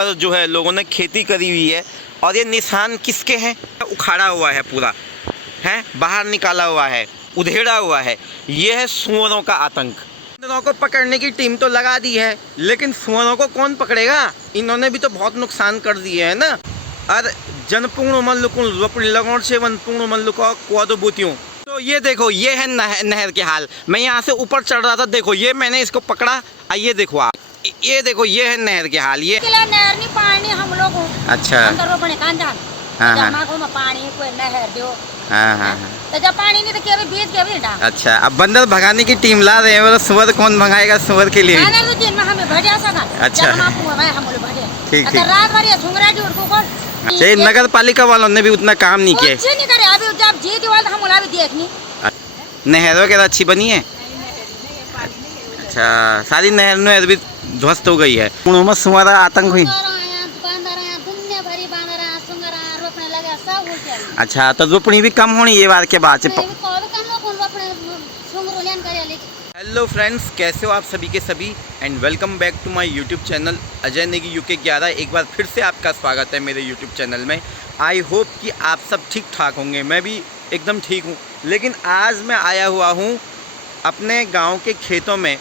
जो है लोगों ने खेती करी हुई है और ये निशान किसके हैं? उखाड़ा हुआ है, पूरा है, बाहर निकाला हुआ है, उधेड़ा हुआ है। ये है सुअरों का आतंक। सुअरों को पकड़ने की टीम तो लगा दी है, लेकिन सुअरों को कौन पकड़ेगा? इन्होंने भी तो बहुत नुकसान कर दिए है ना। और जनपूर्ण मल्लुकुल लगोड़ से वनपूर्ण मल्लुका कुआदो बुतियों। तो ये देखो, ये है नहर के हाल। मैं यहाँ से ऊपर चढ़ रहा था, देखो ये मैंने इसको पकड़ा। ये देखो आप, ये देखो, ये है नहर के हाल। ये नहर नहीं पानी हम लोग। अच्छा, पानी कोई नहर दो। हाँ। तो जब पानी नहीं तो क्या बीज के भी डाल। अच्छा, अब बंदर भगाने की टीम ला रहे हैं, सुअर कौन भगाएगा सुअर के लिए? तो दिन में हमें भजा सका। अच्छा, हम लोग भजे। ठीक। रात भर ये झुंगरा डी उनको कौन। अच्छा, नगर पालिका वालों ने भी उतना काम नहीं किया। कुछ नहीं करे अभी, जब जीत वाला हम लोग भी देखनी। नहर वगैरह अच्छी बनी है। अच्छा, सारी नहर भी ध्वस्त हो गई है। सुअरा आतंक हुई। अच्छा, तो रोपनी भी कम होनी ये बार के बाद से। हेलो फ्रेंड्स, कैसे हो आप सभी के सभी, and welcome back to my YouTube channel Ajay Negi UK 11। एक बार फिर से आपका स्वागत है मेरे यूट्यूब चैनल में। आई होप कि आप सब ठीक ठाक होंगे। मैं भी एकदम ठीक हूँ। लेकिन आज मैं आया हुआ हूँ अपने गांव के खेतों में,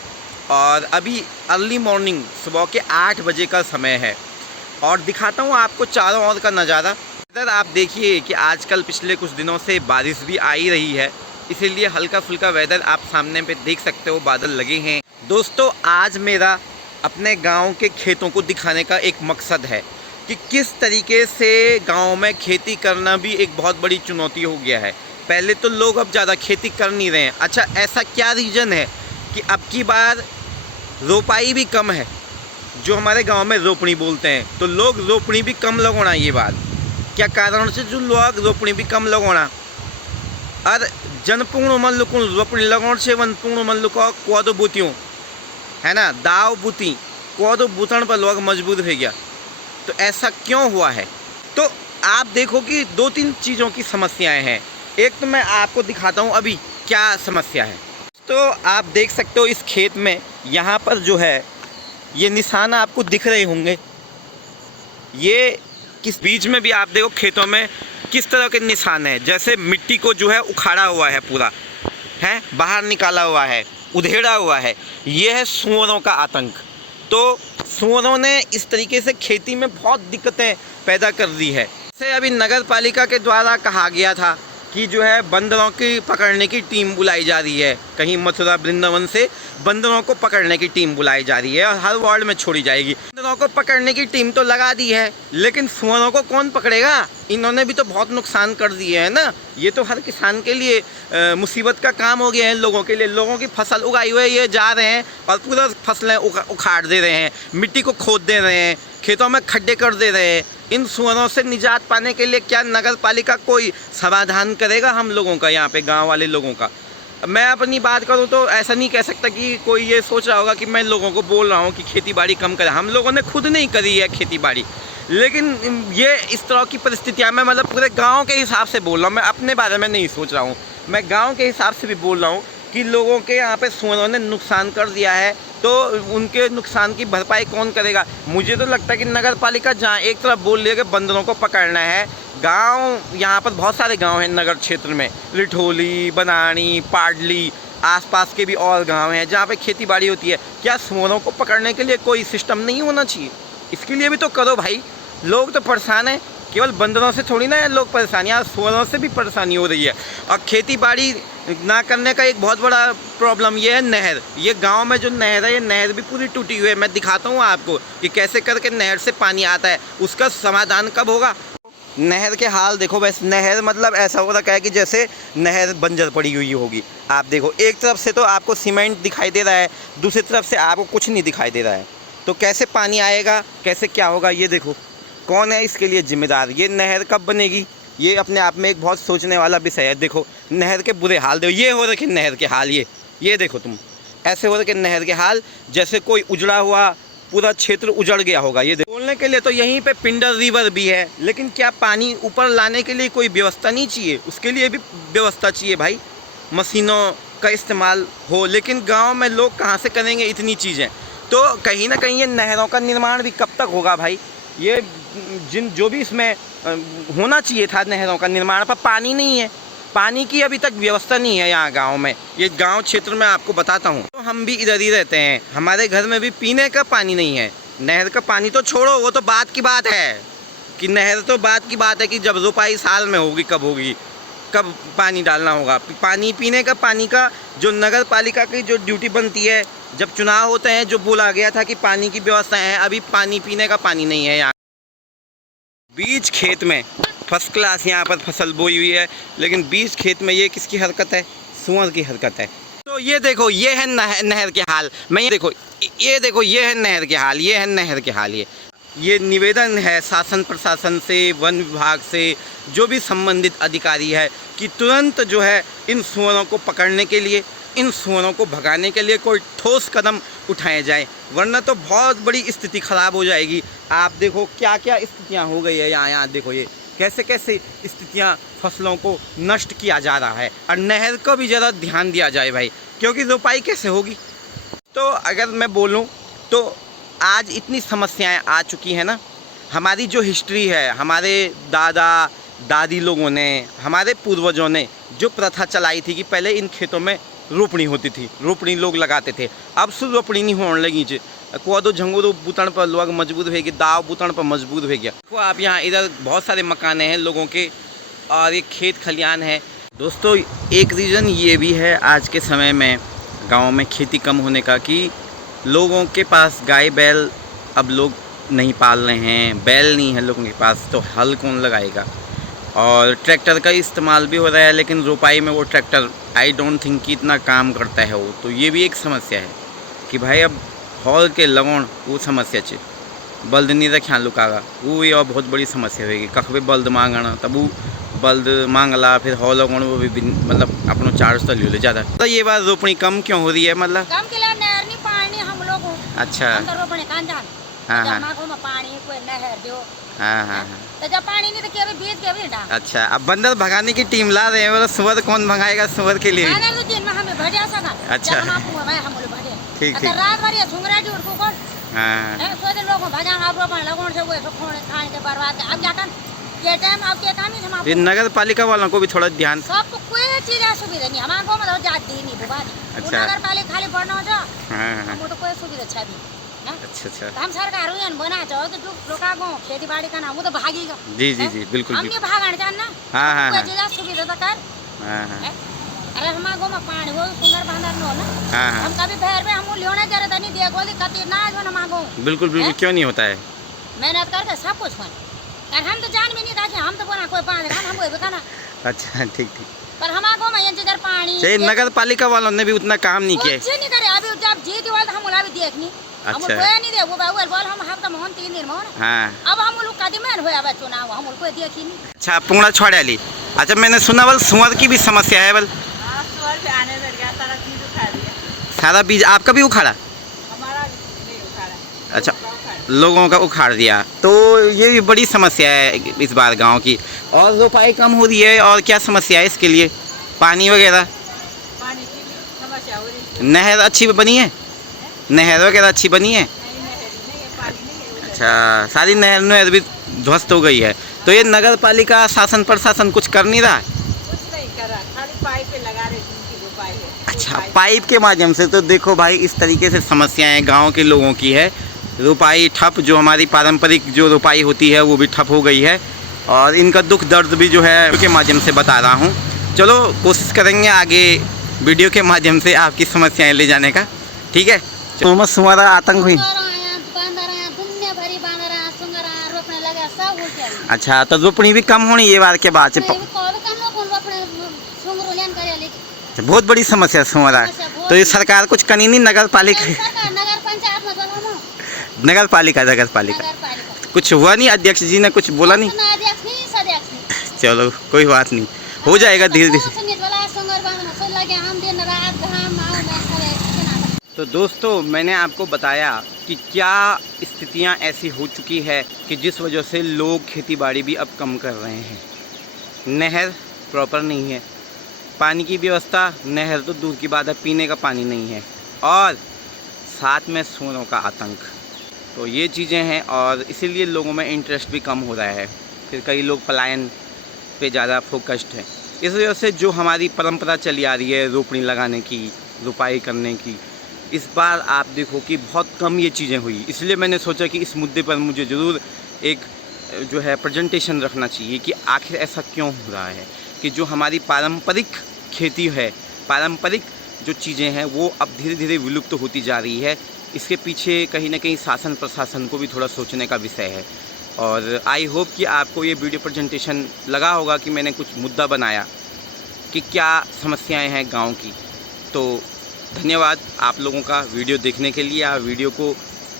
और अभी अर्ली मॉर्निंग सुबह के 8 बजे का समय है, और दिखाता हूँ आपको चारों ओर का नज़ारा। इधर आप देखिए कि आजकल पिछले कुछ दिनों से बारिश भी आ ही रही है, इसीलिए हल्का फुल्का वेदर आप सामने पे देख सकते हो, बादल लगे हैं। दोस्तों, आज मेरा अपने गांव के खेतों को दिखाने का एक मकसद है कि किस तरीके से गांव में खेती करना भी एक बहुत बड़ी चुनौती हो गया है। पहले तो लोग अब ज़्यादा खेती कर नहीं रहे हैं। अच्छा, ऐसा क्या रीज़न है कि अब की बार रोपाई भी कम है? जो हमारे गांव में रोपनी बोलते हैं, तो लोग रोपनी भी कम लगाना। ये बात क्या कारण से जो लोग रोपनी भी कम लगाना, और जनपूर्ण मल्लुकुल रोपनी लगोड़ से वनपूर्ण मल्लुका कुआदो बुतियों, है ना, दाव बुती कुआदो बुतण पर लोग मजबूर हो गया। तो ऐसा क्यों हुआ है? तो आप देखो कि 2-3 चीज़ों की समस्याएं हैं। एक तो मैं आपको दिखाता हूँ अभी क्या समस्या है। तो आप देख सकते हो इस खेत में, यहाँ पर जो है ये निशान आपको दिख रहे होंगे। ये किस बीच में भी आप देखो खेतों में किस तरह के निशान है, जैसे मिट्टी को जो है उखाड़ा हुआ है, पूरा है, बाहर निकाला हुआ है, उधेड़ा हुआ है। ये है सुअरों का आतंक। तो सुअरों ने इस तरीके से खेती में बहुत दिक्कतें पैदा कर दी है। जैसे अभी नगर पालिका के द्वारा कहा गया था कि जो है बंदरों की पकड़ने की टीम बुलाई जा रही है, कहीं मथुरा वृंदावन से बंदरों को पकड़ने की टीम बुलाई जा रही है और हर वार्ड में छोड़ी जाएगी। बंदरों को पकड़ने की टीम तो लगा दी है, लेकिन सुअरों को कौन पकड़ेगा? इन्होंने भी तो बहुत नुकसान कर दिए है ना। ये तो हर किसान के लिए मुसीबत का काम हो गया है। लोगों के लिए, लोगों की फसल उगाई हुई है, ये जा रहे हैं और पूरा फसलें उखाड़ दे रहे हैं, मिट्टी को खोद दे रहे हैं, खेतों में खड्डे कर दे रहे हैं। इन सुअरों से निजात पाने के लिए क्या नगर पालिका कोई समाधान करेगा हम लोगों का, यहाँ पे गांव वाले लोगों का? मैं अपनी बात करूँ तो ऐसा नहीं कह सकता कि कोई ये सोच रहा होगा कि मैं लोगों को बोल रहा हूँ कि खेती बाड़ी कम करें। हम लोगों ने खुद नहीं करी है खेती बाड़ी, लेकिन ये इस तरह की परिस्थितियाँ, मैं मतलब पूरे गाँव के हिसाब से बोल रहा हूँ, मैं अपने बारे में नहीं सोच रहा हूँ। मैं गाँव के हिसाब से भी बोल रहा हूँ कि लोगों के यहाँ पे सुअरों ने नुकसान कर दिया है, तो उनके नुकसान की भरपाई कौन करेगा? मुझे तो लगता है कि नगर पालिका जहाँ एक तरफ बोल रही है कि बंदरों को पकड़ना है, गांव यहाँ पर बहुत सारे गांव हैं नगर क्षेत्र में, रिठोली, बनानी, पाडली, आसपास के भी और गांव हैं जहाँ पे खेती बाड़ी होती है। क्या सुअरों को पकड़ने के लिए कोई सिस्टम नहीं होना चाहिए? इसके लिए भी तो करो भाई। लोग तो परेशान हैं, केवल बंदरों से थोड़ी ना है लोग परेशान, यहाँ सुअरों से भी परेशानी हो रही है। और खेती बाड़ी ना करने का एक बहुत बड़ा प्रॉब्लम ये है नहर। ये गांव में जो नहर है, ये नहर भी पूरी टूटी हुई है। मैं दिखाता हूँ आपको कि कैसे करके नहर से पानी आता है। उसका समाधान कब होगा? नहर के हाल देखो। बस नहर मतलब ऐसा हो रखा है कि जैसे नहर बंजर पड़ी हुई होगी। आप देखो, एक तरफ से तो आपको सीमेंट दिखाई दे रहा है, दूसरी तरफ से आपको कुछ नहीं दिखाई दे रहा है। तो कैसे पानी आएगा, कैसे क्या होगा? ये देखो, कौन है इसके लिए जिम्मेदार? ये नहर कब बनेगी? ये अपने आप में एक बहुत सोचने वाला विषय है। देखो नहर के बुरे हाल देखो, ये हो रखे नहर के हाल। ये देखो तुम, ऐसे हो रखे नहर के हाल जैसे कोई उजड़ा हुआ पूरा क्षेत्र उजड़ गया होगा। ये बोलने के लिए तो यहीं पे पिंडर रिवर भी है, लेकिन क्या पानी ऊपर लाने के लिए कोई व्यवस्था नहीं चाहिए? उसके लिए भी व्यवस्था चाहिए भाई, मशीनों का इस्तेमाल हो। लेकिन गाँव में लोग कहाँ से करेंगे इतनी चीज़ें? तो कहीं ना कहीं ये नहरों का निर्माण भी कब तक होगा भाई? ये जो भी इसमें होना चाहिए था नहरों का निर्माण, पर पानी नहीं है। पानी की अभी तक व्यवस्था नहीं है यहाँ गांव में। ये गांव क्षेत्र में आपको बताता हूँ, तो हम भी इधर ही रहते हैं, हमारे घर में भी पीने का पानी नहीं है। नहर का पानी तो छोड़ो, वो तो बात की बात है कि नहर तो बात की बात है कि जब रोपाई साल में होगी, कब पानी डालना होगा। पानी पीने का पानी का जो नगर पालिका की जो ड्यूटी बनती है, जब चुनाव होते हैं, जो बोला गया था कि पानी की व्यवस्था है, अभी पानी पीने का पानी नहीं है यहाँ। बीच खेत में फर्स्ट क्लास यहाँ पर फसल बोई हुई है, लेकिन बीच खेत में ये किसकी हरकत है? सुअर की हरकत है। तो ये देखो, ये है नहर के हाल। ये देखो ये है नहर के हाल, ये है नहर के हाल। ये निवेदन है शासन प्रशासन से, वन विभाग से, जो भी संबंधित अधिकारी है, कि तुरंत जो है इन सुअरों को पकड़ने के लिए, इन सुअरों को भगाने के लिए कोई ठोस कदम उठाए जाए, वरना तो बहुत बड़ी स्थिति ख़राब हो जाएगी। आप देखो क्या क्या स्थितियाँ हो गई है यहाँ देखो, ये कैसे कैसे स्थितियाँ, फसलों को नष्ट किया जा रहा है। और नहर को भी ज़रा ध्यान दिया जाए भाई, क्योंकि रोपाई कैसे होगी। तो अगर मैं बोलूँ तो आज इतनी समस्याएं आ चुकी हैं ना। हमारी जो हिस्ट्री है, हमारे दादा दादी लोगों ने, हमारे पूर्वजों ने जो प्रथा चलाई थी कि पहले इन खेतों में रोपणी होती थी, रोपणी लोग लगाते थे। अब सिर्फ रोपणी नहीं होने लगी जी, कोदो झंगोरो बुतण पर लोग मजबूर हो गए, दाव बुतण पर मजबूर हो गया। तो आप यहाँ इधर बहुत सारे मकाने हैं लोगों के, और एक खेत खलियान है। दोस्तों, एक रीज़न ये भी है आज के समय में गाँव में खेती कम होने का, कि लोगों के पास गाय बैल अब लोग नहीं पाल रहे हैं, बैल नहीं है लोगों के पास, तो हल कौन लगाएगा। और ट्रैक्टर का इस्तेमाल भी हो रहा है, लेकिन रोपाई में वो ट्रैक्टर आई डोंट थिंक कि इतना काम करता है वो। तो ये भी एक समस्या है कि भाई अब हॉल के लगोण वो समस्या चे, बल्द नहीं रखा लुकागा, वो भी और बहुत बड़ी समस्या होगी। कखबे बल्द मांगना, तब वो बल्द मांगला, फिर हॉल लगोण वो भी मतलब अपनो चार्ज तो ले ज़्यादा। तो ये बात रोपणी कम क्यों हो रही है? मतलब कम के लिए नहर नहीं पानी हम लोग अच्छा, हम तो रोपणे कान जान। हाँ जब हाँ मागो में पानी कोई नहर दो, हाँ हाँ। तो जब पानी नहीं तो क्या भी बीज के भी डाल। अच्छा, अब बंदर भगाने की टीम ला रहे हैं, मतलब सुअर कौन भगाएगा सुअर के लिए? आने तो दिन में हमें भजिया सका। अच्छा। जब हम आपको मैं हम लोग भजिया। ठीक अच्छा, ठीक। रात भर ये सुंगरा डी उठको कर। हाँ है सोचे लोग भजा आप रोपण लगोण से वो खोने खाने के बर्बाद के। अब क्या कर ये टाइम अब के काम ही हम ये नगर पालिका वालों को भी थोड़ा ध्यान। सब कोई चीज सुविधा नहीं हमारे को मतलब जात दी नहीं बुबा नहीं। अच्छा। नगर पालिका खाली पढ़ना हो जा। हाँ हाँ। हम तो कोई सुविधा अच्छा भी। अच्छा अच्छा। हम सरकार हुई बना चाहो तो जो लोग खेती बाड़ी का ना वो तो भागेगा। जी जी जी, बिल्कुल हम नहीं भागना चाहना। हाँ हाँ कोई चीज सुविधा तो कर। हाँ हाँ अरे हमारे गाँव में पानी वो सुंदर बांधर न हो ना। हाँ हाँ। हम कभी पैर पे हम लेने जरूरत नहीं देखो दी कति ना जो ना मांगो। बिल्कुल बिल्कुल, क्यों नहीं होता है। मेहनत करके सब कुछ बन। और हम तो जान भी नहीं था कि हम तो बना कोई पानी हम वो बताना। अच्छा ठीक ठीक। पर हमारे गाँव में ये इधर पानी। चाहिए नगर पालिका वालों ने भी उतना काम नहीं किया। कुछ नहीं करे अभी जब जीत वाला हम उला भी देखनी। हम अच्छा। कोई नहीं दे वो बाबू बोल हम तो मोहन 3 दिन में हो ना। हाँ। अब हम लोग कदम में होया बा चुनाव हम कोई देखी नहीं। अच्छा, पुंगड़ा छोड़ ली। अच्छा, मैंने सुना बल सुअर की भी समस्या है बल। हाँ, सुअर पे आने लग गया, सारा चीज उखाड़ दिया। सारा बीज आपका भी उखाड़ा? हमारा नहीं उखाड़ा। अच्छा, लोगों का उखाड़ दिया। तो ये भी बड़ी समस्या है इस बार गांव की। और रोपाई कम हो रही है, और क्या समस्या है इसके लिए? पानी वगैरह? पानी की भी समस्या हो रही है। नहर अच्छी बनी है? नहर वगैरह अच्छी बनी है? नहीं, नहर नहीं है, पानी नहीं है उधर। अच्छा, सारी नहर भी ध्वस्त हो गई है। तो ये नगर पालिका शासन प्रशासन कुछ कर नहीं रहा? कुछ नहीं कर रहा, खाली पाइप पे लगा रहे जिनकी रोपाई है। अच्छा, पाइप के माध्यम से। तो देखो भाई, इस तरीके से समस्याएं गांव के लोगों की है। रोपाई ठप, जो हमारी पारंपरिक जो रोपाई होती है वो भी ठप हो गई है, और इनका दुख दर्द भी जो है के माध्यम से बता रहा हूँ। चलो, कोशिश करेंगे आगे वीडियो के माध्यम से आपकी समस्याएं ले जाने का, ठीक है। तो सुमारा आतंक हुई। अच्छा, तो रोपणी भी कम होनी ये बार के बाद से। बहुत बड़ी समस्या सुमारा। तो ये सरकार कुछ करी नहीं? नगर पालिका कुछ हुआ नहीं? अध्यक्ष जी ने कुछ बोला नहीं? चलो कोई बात नहीं, हो जाएगा धीरे धीरे। तो दोस्तों, मैंने आपको बताया कि क्या स्थितियां ऐसी हो चुकी है कि जिस वजह से लोग खेतीबाड़ी भी अब कम कर रहे हैं। नहर प्रॉपर नहीं है, पानी की व्यवस्था, नहर तो दूर की बात है, पीने का पानी नहीं है, और साथ में सुअरों का आतंक। तो ये चीज़ें हैं और इसीलिए लोगों में इंटरेस्ट भी कम हो रहा है। फिर कई लोग पलायन पे ज़्यादा फोकस्ड हैं। इस वजह से जो हमारी परंपरा चली आ रही है रोपनी लगाने की, रुपाई करने की, इस बार आप देखो कि बहुत कम ये चीज़ें हुई। इसलिए मैंने सोचा कि इस मुद्दे पर मुझे ज़रूर एक जो है प्रेजेंटेशन रखना चाहिए कि आखिर ऐसा क्यों हो रहा है कि जो हमारी पारंपरिक खेती है, पारंपरिक जो चीज़ें हैं वो अब धीरे धीरे विलुप्त होती जा रही है। इसके पीछे कहीं ना कहीं शासन प्रशासन को भी थोड़ा सोचने का विषय है। और आई होप कि आपको ये वीडियो प्रेजेंटेशन लगा होगा कि मैंने कुछ मुद्दा बनाया कि क्या समस्याएं हैं गांव की। तो धन्यवाद आप लोगों का वीडियो देखने के लिए। आप वीडियो को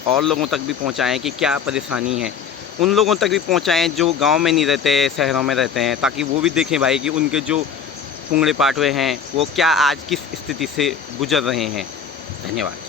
और लोगों तक भी पहुंचाएं कि क्या परेशानी है, उन लोगों तक भी पहुंचाएं जो गांव में नहीं रहते, शहरों में रहते हैं, ताकि वो भी देखें भाई कि उनके जो पुंगड़े पाटवे हैं वो क्या आज किस स्थिति से गुजर रहे हैं। धन्यवाद।